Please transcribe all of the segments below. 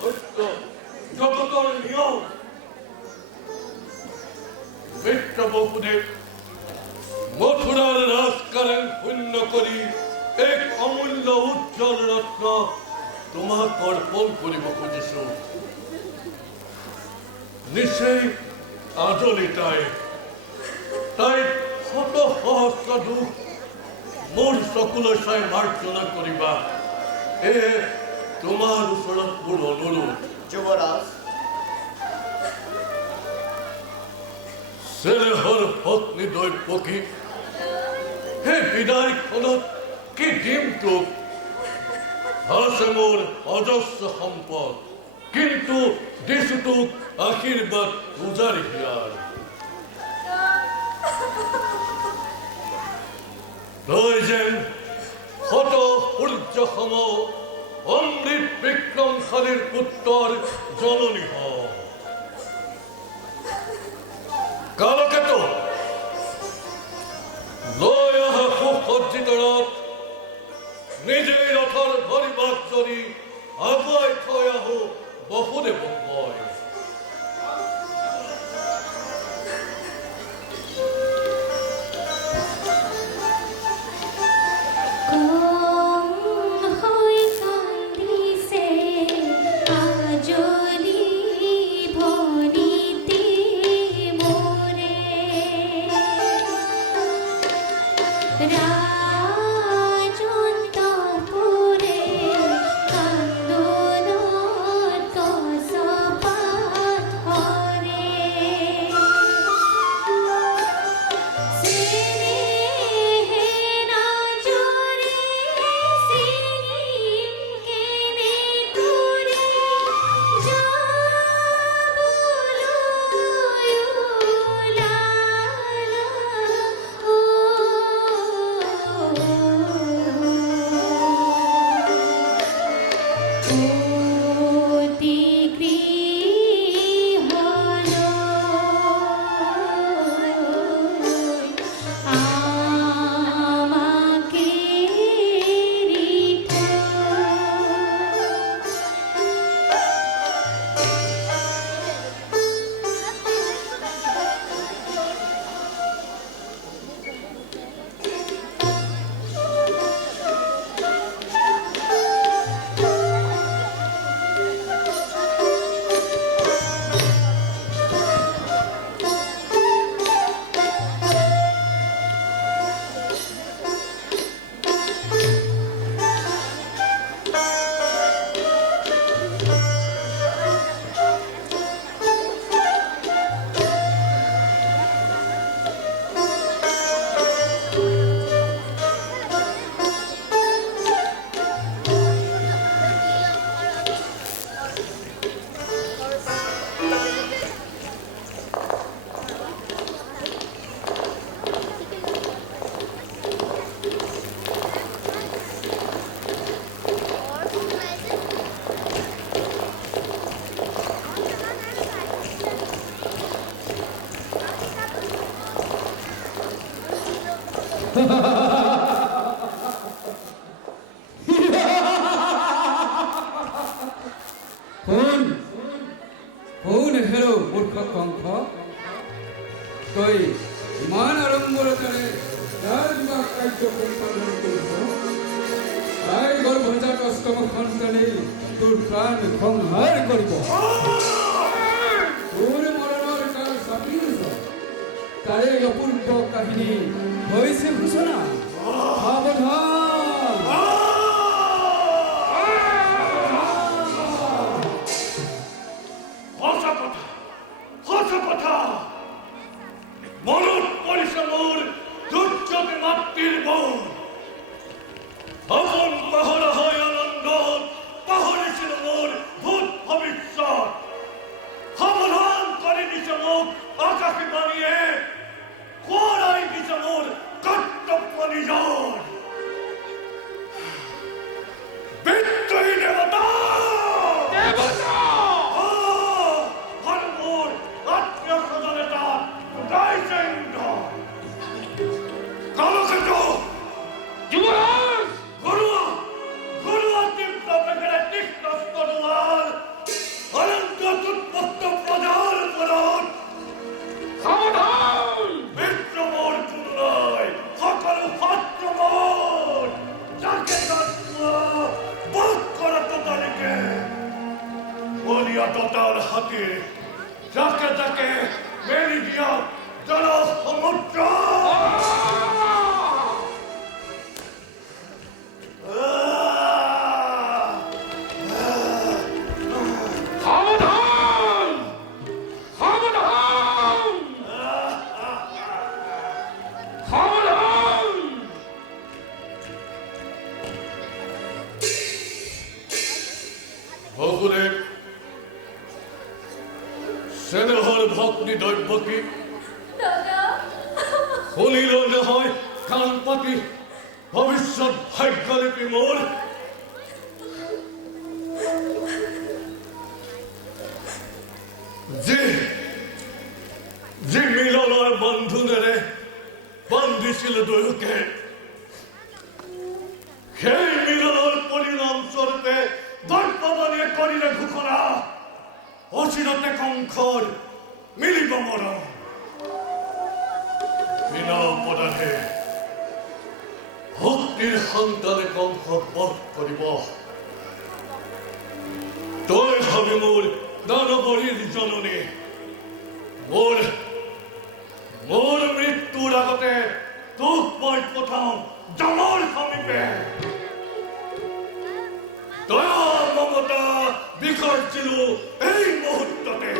সত্য জগতর নিয়ম। মিত্র বপুদেব মথুরার রাজকারণ শূন্য করি এক অমূল্য উজ্জ্বল রত্ন তোমাক অর্পণ করিব খুঁজিছো। নিশ্চয় আজলিতায় তাই শত সহস্র দুখ মোৰ চকুলৈ মাৰ্জনা কৰিবা এ তোমাৰ ওচৰত মোৰ অনুৰোধ। যুবৰাজ, চেনেহৰ পত্নী দৈপকী সেই বিদায়খনত কি দিম তোক? আছে মোৰ অজস্ৰ সম্পদ, কিন্তু দিছো তোক আশীৰ্বাদ পূজাৰ হিয়াৰ। তই যেন শত সূৰ্য সম অমৃত বিক্ৰমশালীৰ পুত্ৰৰ জননী হ। কালকেতো লৈ অহা সুসজ্জিত ৰথ নিজেই ৰথৰ ভৰিভাগ জৰি আগুৱাই থৈ আহো বসুদেৱক মই। কোন হেৰো মূৰ্খ কঙ্খ, তই ইমান আড়ম্বৰতাৰে ৰাজবাস কাৰ্য সম্পাদন কৰিব। তাই গৰ্ভজাত অষ্টম সন্তানেই তোৰ প্ৰাণ সংহাৰ কৰিব। তোৰ মৰণৰ কাল চাপি তাৰে অপূৰ্ব কাহিনী হৈছে ঘোষণা। সাৱধান। মনত পৰিছে মোৰ দুৰ্যোগ মাতৃৰ বৰ। সপোন পাহৰা হয় আনন্দত পাহৰিছিল মোৰ ভূত ভৱিষ্যত। সাৱধান কৰি দিছে মোক আকাশীবাণীয়ে, সোঁৱৰাই দিছে মোৰ কৰ্তব্য নিজৰ। বলিয়া দতার হাতে যাকে তাকে মেরে দিয়া জল সমুদ্র সাবধান সাবধান সাবধান ভকুলের স্নেহর ভগ্নি দৈবকী দাদা শুনিল নহয় কাণ পাতি ভবিষ্যৎ ভাগ্যলিপি মোৰ যি মিলনৰ বন্ধুনেৰে বান্ধিছিল দুয়োকে সেই মিলনৰ পৰিণাম স্বৰূপে দৈববাণীয়ে কৰিলে ঘোষণা অচিৰতে কংসৰ মিলিব মৰণ বিনা অপৰাধে ভক্তিৰ সন্তানে কংসক বধ কৰিব তই ভাবি মোৰ দানৱৰীৰ জননী মোৰ মৃত্যুৰ আগতে তোক মই পঠাম জমৰ সমীপে দয়া মমতা বিকৰ্ছিলো এই মুহূৰ্ততে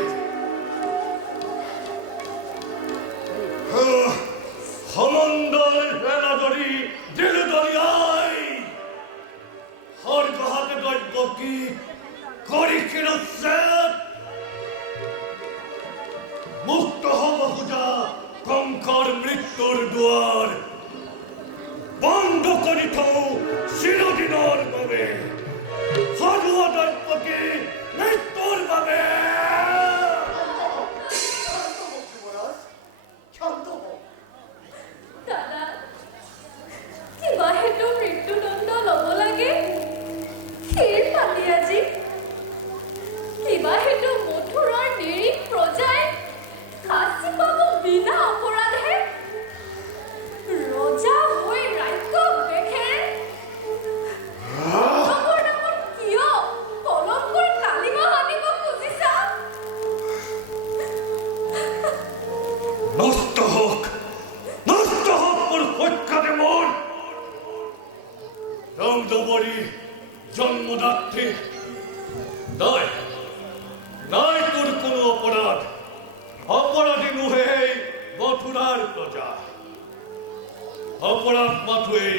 সমন্দৰ হেলাদৰি দিল দৰিয়াই স্বৰ্গহাতে দৈবকী কৰিছিল উচ্ছেদ মুক্ত হব খোজা কংসৰ মৃত্যুৰ দুৱাৰ বন্ধ কৰি থওঁ চিৰদিনৰ বাবে সজোৱা দৈবকী মৃত্যুৰ বাবে দাদা কিবা হেতু মৃত্যুদণ্ড ল'ব লাগে ক্ষীৰ পাতি আজি কিবা হেতু মথুৰাৰ নিৰীহ প্ৰজাই শাস্তি পাব বিনা অপৰাধে ৰজা হৈ ৰাজ্যক দেখে মানৱৰ নামত কিয় কলংকৰ কালিমা সানিব খুজিছা নষ্ট হওক মোৰ সখ্যাতে মোৰ ৰংদবৰী জন্মদাত্ৰী নাই তোৰ কোনো অপৰাধী নোহে এই মথুৰাৰ প্ৰজা অপৰাধ মাথো এই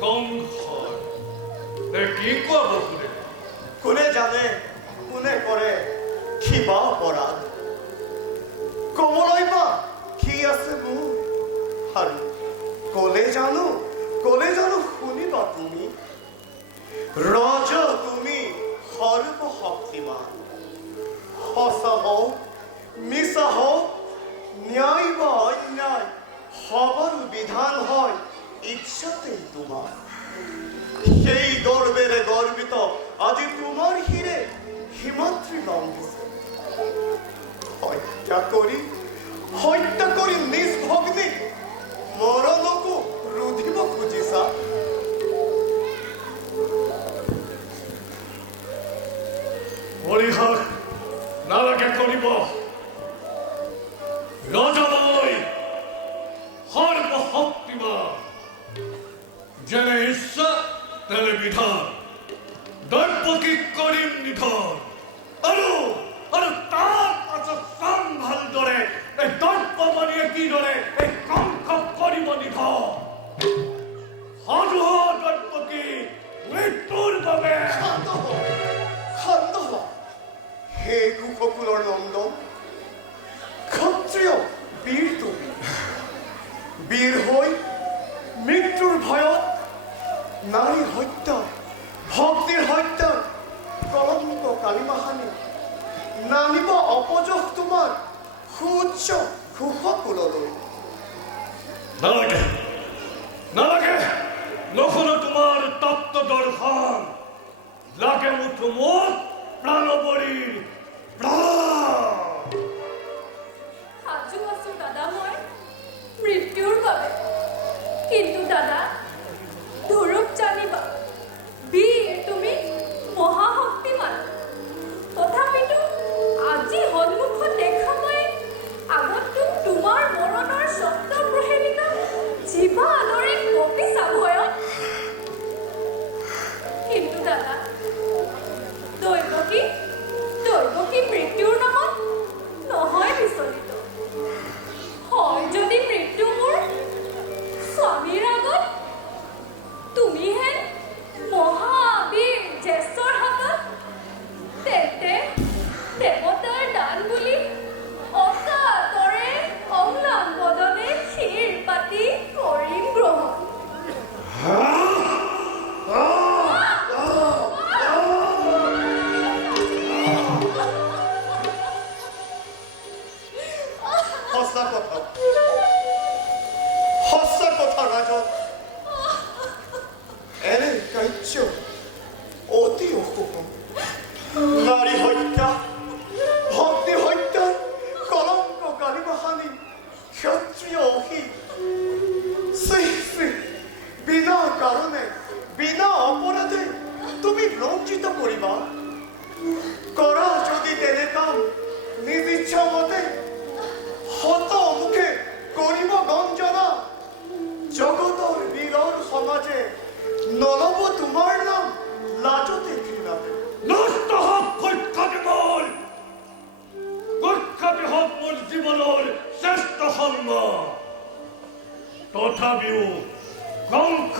কংসৰ কি কোৱা বকুলে কোনে জানে কোনে কৰে কিবা অপৰাধ কবলৈ বা কি আছে মোৰ আৰু কলে জানো শুনিবা তুমি ৰজ তুমি সৰ্বশক্তিমান সঁচা হওক মিছা হওক ন্যায় বা অন্যায় সবৰ বিধান হয় ইচ্ছাতেই তোমাৰ সেই গৰ্বেৰে গৰ্বিত আজি তোমাৰ হিৰে হিমাদ্ৰি লঙ্ঘিছে হত্যা কৰি নিজ ভগ্নি মৰণকু ৰুধিব খুঁজিছা পৰিহাৰ নালাগে কৰিব ৰজাময় সৰ্বশক্তিমান যেনে ইচ্ছা তেনে বিধান দৈবকী কৰিম নিধন আৰু তাৰ পাছত চাম ভালদৰে এই দৈববাণীয়ে কিদৰে এই কংসক কৰিব নিধন সাজু দৈবকী মৃত্যুৰ বাবে শান্ত হ হে কুকুলৰ নন্দন ক্ষত্ৰিয় বীৰ তুমি বীৰ হৈ মৃত্যুৰ ভয়ত নাৰী হত্যা ভক্তিৰ হত্যা কলংক কালিমাহানি নামিব অপযশ তোমাৰ সুউচ্চ ঘোষকুললৈ নালাগে নশুনো তোমাৰ তত্ত্ব দৰ্শন লাগে মুঠো মোক প্ৰাণবৰীৰ প্ৰাণ সাজু আছো দাদা মই মৃত্যুৰ বাবে কিন্তু দাদা ধৰক জানিবা বীৰ তুমি মহাশক্তিমান তথাপি নারী হত্যা ভক্তি হত্যা কলঙ্ক গালিবাহানি ক্ষত্রিয় অহি বিনা কারণে বিনা অপরাধে তুমি লজ্জিত করিবা করা যদি তেনে কাম নিজ ইচ্ছা মতে হত মুখে করিব গঞ্জনা জগতর বীরর সমাজে নলব তোমার নাম লাজতে ঘৃণাতে নষ্ট হোক কুখ্যাতি মোর কুখ্যাতি হোক মোর জীবনের শ্রেষ্ঠ সঙ্গ তথাপিও কংস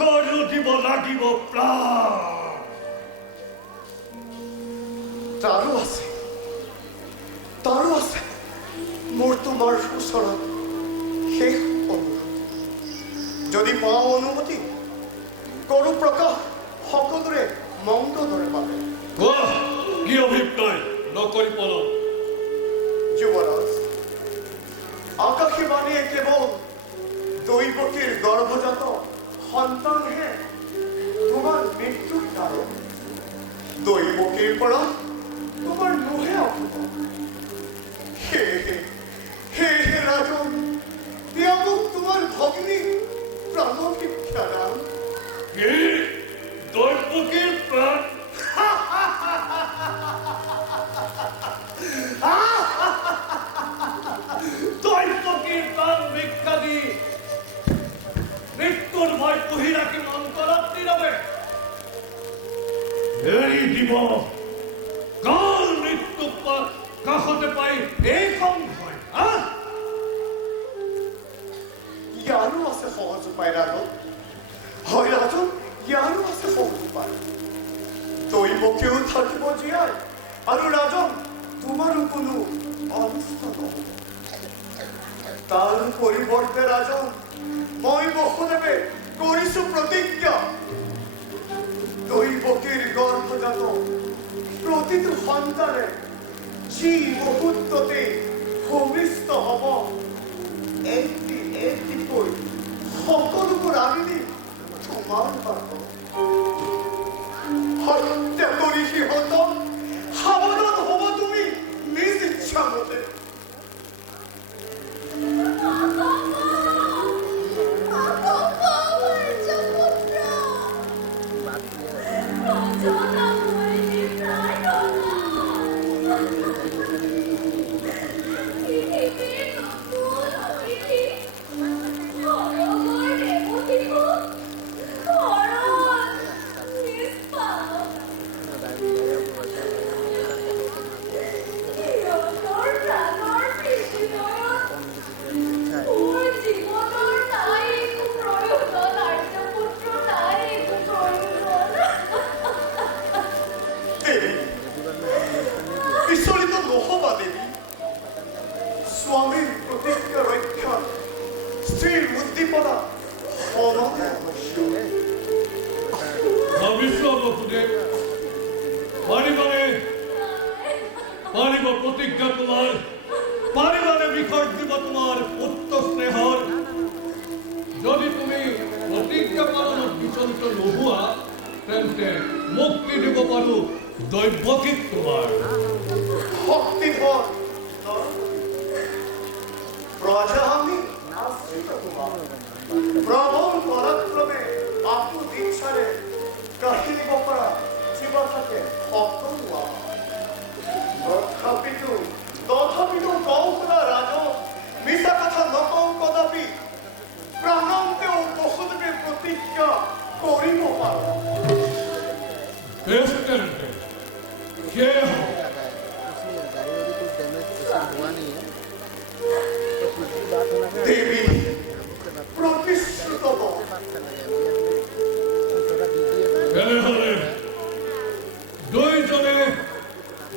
দিব লাগিব প্ৰাণ তাৰো আছে মোৰ তোমাৰ ওচৰত শেষ অনুৰোধ যদি পাওঁ অনুমতি কৰো প্ৰকাশ সকলোৰে মংগলৰে বাবে কোৱা কি অভিপ্ৰায় নকৰি পলম যুৱৰাজ আকাশবাণীয়ে কেৱল দৈৱকীৰ গৰ্ভজাত সন্তানহে তোমাৰ মৃত্যুৰ কাৰণ দৈৱকীৰ পৰা তোমাৰ নোহে অসুখ সেয়েহে ৰাজন দিয়া মোক তোমাৰ ভগ্নী প্ৰাণ শিক্ষা দান কি দৈৱকীৰ প্ৰাণ দৈৱকীৰ প্ৰাণ ভিক্ষা দি মৃত্যুৰ ভয় পুহি ৰাখিম অন্তৰত নীৰৱে এৰি দিব কাল মৃত্যু কাষতে পাই এই সংশয় ইয়াৰো আছে সহজ উপায় ৰাজন হয় ৰাজন ইয়াৰো আছে সহজ উপায় দৈৱকীও থাকিব জীয়াই আৰু ৰাজন তোমাৰো কোনো অনিষ্ট নহ'ব তাৰ পৰিৱৰ্তে ৰাজন মই বসুদেৱে কৰিছো প্ৰতিজ্ঞা দৈৱকীৰ গৰ্ভজাত প্ৰতিটো সন্তানে যি মুহূৰ্ততে ভূমিষ্ঠ হ'ব এটিকৈ সকলোবোৰ আনি দিম তোমাৰ পাছত হত্যা কৰি সিহঁতক সাৱধান হ'ব তুমি নিজ ইচ্ছা মতে বিচলিত নহবা দেৱী স্বামীৰ প্ৰতিজ্ঞা ৰক্ষা স্ত্ৰীৰ উদ্দীপনা সমানে আৱশ্যক ভাবিছো বসুদেৱ পাৰিব প্ৰতিজ্ঞা তোমাৰ পাৰিবানে বিষয় দিব তোমাৰ উচ্চ স্নেহৰ যদি তুমি প্ৰতিজ্ঞা পালনত বিচলিত নোহোৱা তেন্তে মুক্তি দিব পাৰো দৈৱকীক তোমাৰ শক্তিধৰ প্ৰজা আমি আশ্ৰিত তোমাৰ প্ৰবল পৰাক্ৰমে আপোন ইচ্ছাৰে কাহিলিব পৰা জীৱ থাকে সকলোৱা তথাপিতো কওঁ শুনা ৰাজন মিছা কথা নকওঁ কদাপি প্ৰাণন্তেও বসুদেৱে প্ৰতিজ্ঞা কৰিব পাৰোঁ বেশ তেন্তে সেয়ে হওক দেৱী প্ৰতিশ্ৰুত তেনেহলে দুইজনে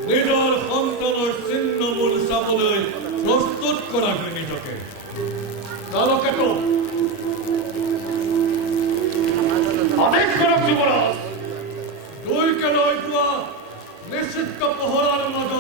নিজৰ সন্তানৰ চিহ্নমূল চাবলৈ প্ৰস্তুত কৰাকৈ নিজকে তালকেতো আদেশ কৰক যুৱৰাজ দুইকে লৈ যোৱা নিশ্চিত পহৰাৰ মাজত